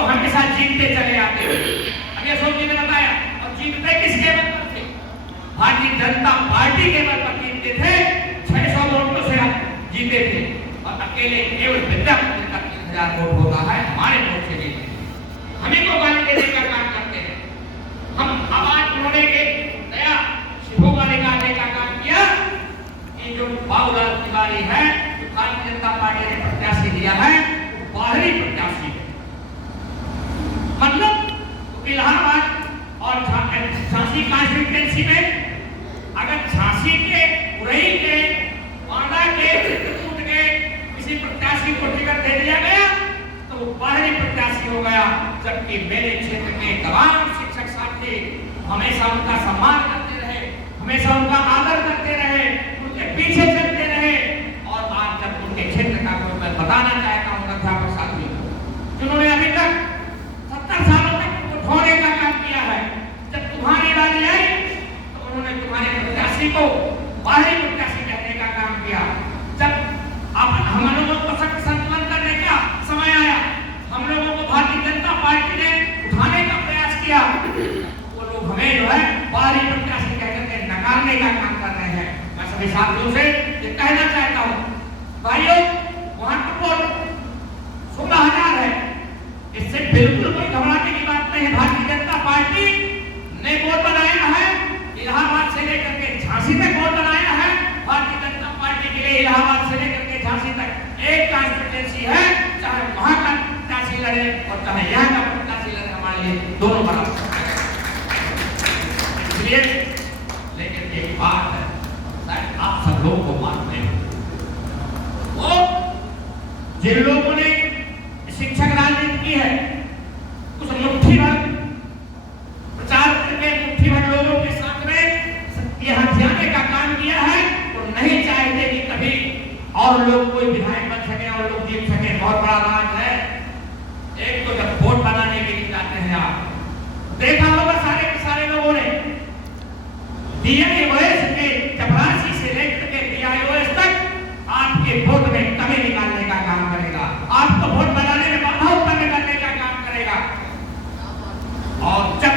जो हमेशा जीतते चले आते हैं। अब ये सोच मैंने बताया, और जीतते किसके बल पर थे? भारतीय जनता पार्टी के बल पर जीतते थे। 600 वोटों से जीते थे, और अकेले केवल विद्यापति का 3000 वोट होता है हमारे वोट से जीते। हमें को गाली देने का काम करते हैं। हम आवाज उन्होंने एक नया शिवो वाले गाने का काम किया कि जो बाबूलाल तिवारी है, जो भारतीय जनता पार्टी ने प्रत्याशी दिया है, बाहरी प्रत्याशी है। मतलब इलाहाबाद और झांसी कॉन्स्टिट्यूएंसी में अगर झांसी के, उरई के, बांदा के, चित्रकूट के किसी प्रत्याशी को टिकट दे दिया गया तो वो बाहरी प्रत्याशी हो गया। जबकि मेरे क्षेत्र के तमाम शिक्षक साथी हमेशा उनका सम्मान करते रहे, हमेशा उनका आदर करते रहे, उनके पीछे चलते रहे। और आज जब उनके क्षेत्र का कोई मैं बताना चाहता हूँ अध्यापक साथियों, जिन्होंने अभी तक 70 सालों तक उनको ढोने का काम किया है, जब तुम्हारी बारी आई तो उन्होंने तुम्हारे प्रत्याशी को बाहरी प्रत्याशी कहने का काम किया। जब हम लोगों को सख्त संतुलन करने का समय आया, हम लोगों को भारतीय जनता पार्टी ने उठाने का प्रयास किया, वो लोग हमें जो है बाहरी प्रत्याशी कहकर नकारने का काम कर रहे हैं। मैं सभी साथियों से ये कहना चाहता हूँ, भाइयों वहां का वोट 16,000 है, इससे बिल्कुल कोई घबराने की बात नहीं है। भारतीय जनता पार्टी ने वोट बनाया है, इलाहाबाद से लेकर के झांसी तक वोट बनाया है। भारतीय जनता पार्टी के लिए इलाहाबाद से लेकर के झांसी तक एक कॉन्स्टिट्यूएंसी है, चाहे वहां का प्रत्याशी लड़े और चाहे यहाँ का प्रत्याशी लड़े, हमारे लिए दोनों बराबर है। इसलिए लेकिन एक बात है, शायद आप सब लोगों को मालूम नहीं, वो जिन लोगों ने शिक्षक राजनीति की है, उस मुट्ठी भर प्रचार करके मुट्ठी भर लोगों के साथ में ये हथियाने का काम किया है, तो नहीं चाहते कि कभी और लोग कोई विधायक बन सके और लोग जीत सके। बहुत बड़ा राज है। एक तो जब वोट बनाने के लिए जाते हैं, आप देखा होगा सारे के सारे लोगों ने डीएनएओएस के चपरासी से लेकर के डीआईओएस तक आपके वोट में कमी निकालने का काम करेगा, आपको वोट बनाने में बाधा उत्पन्न करने का काम करेगा। और जब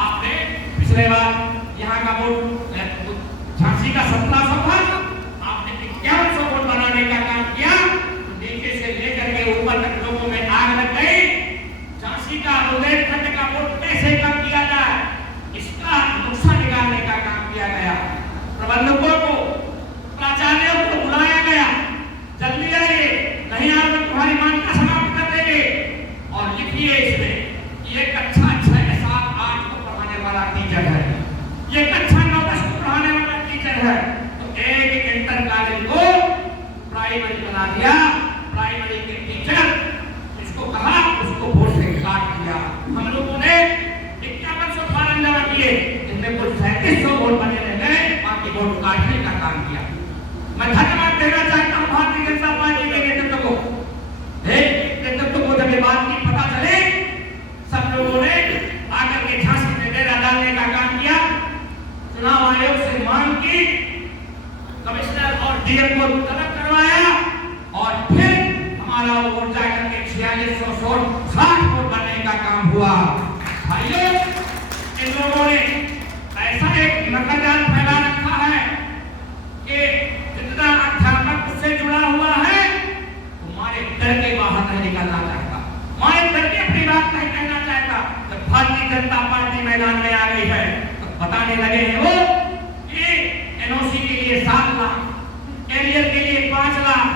आपने पिछले बार यहाँ का वोट झांसी का 1700 था, आपने 5100 वोट बनाने का काम किया, तो नीचे से लेकर के ऊपर तक लोगों में आग लग गई। झांसी का बुंदेलखंड का वोट कैसे कम किया जाए, इसका नुकसान निकालने का काम किया गया। प्रबंधकों को, प्राचार्यों को बुलाया गया, जल्दी आइए, नहीं आओ तो तुम्हारी मान्यता समाप्त कर देंगे। और लिखिए इसमें ये कक्षा 6, 7, 8 को पढ़ाने वाला टीचर है, ये कक्षा 9, 10 को पढ़ाने वाला टीचर है, तो एक इंटर कॉलेज को प्राइमरी बना दिया। प्राइमरी के टीचर इसको कहा, उसको वोट से काट दिया। हम लोगों ने 5100 फॉर्म जमा किए, जिसमें कुल 3700 वोट बने रह गए, बाकी वोट काटने का काम किया। मैं धन्यवाद देना चाहता हूँ भारतीय जनता पार्टी के नेतृत्व को। नेतृत्व को जब ये बात की पता चले, सब लोगों ने आकर के झांसी में डेरा डालने का काम किया। चुनाव आयोग से मांग की, कमिश्नर और डीएम को तलब करवाया, और फिर हमारा वोट जाकर के 4660 वोट बनने का काम हुआ। भाइयों, इन लोगों ने ऐसा एक नकलजाल फैला रखा है कि जितना अध्यापक उससे जुड़ा हुआ है, तुम्हारे डर के बाहर नहीं निकलना चाहता, हमारे डर के अपनी बात नहीं कहना चाहता। जब भारतीय जनता पार्टी मैदान में आ गई है, तो बताने लगे हैं वो कि एनओसी के लिए 7 लाख, कैरियर के लिए 5 लाख,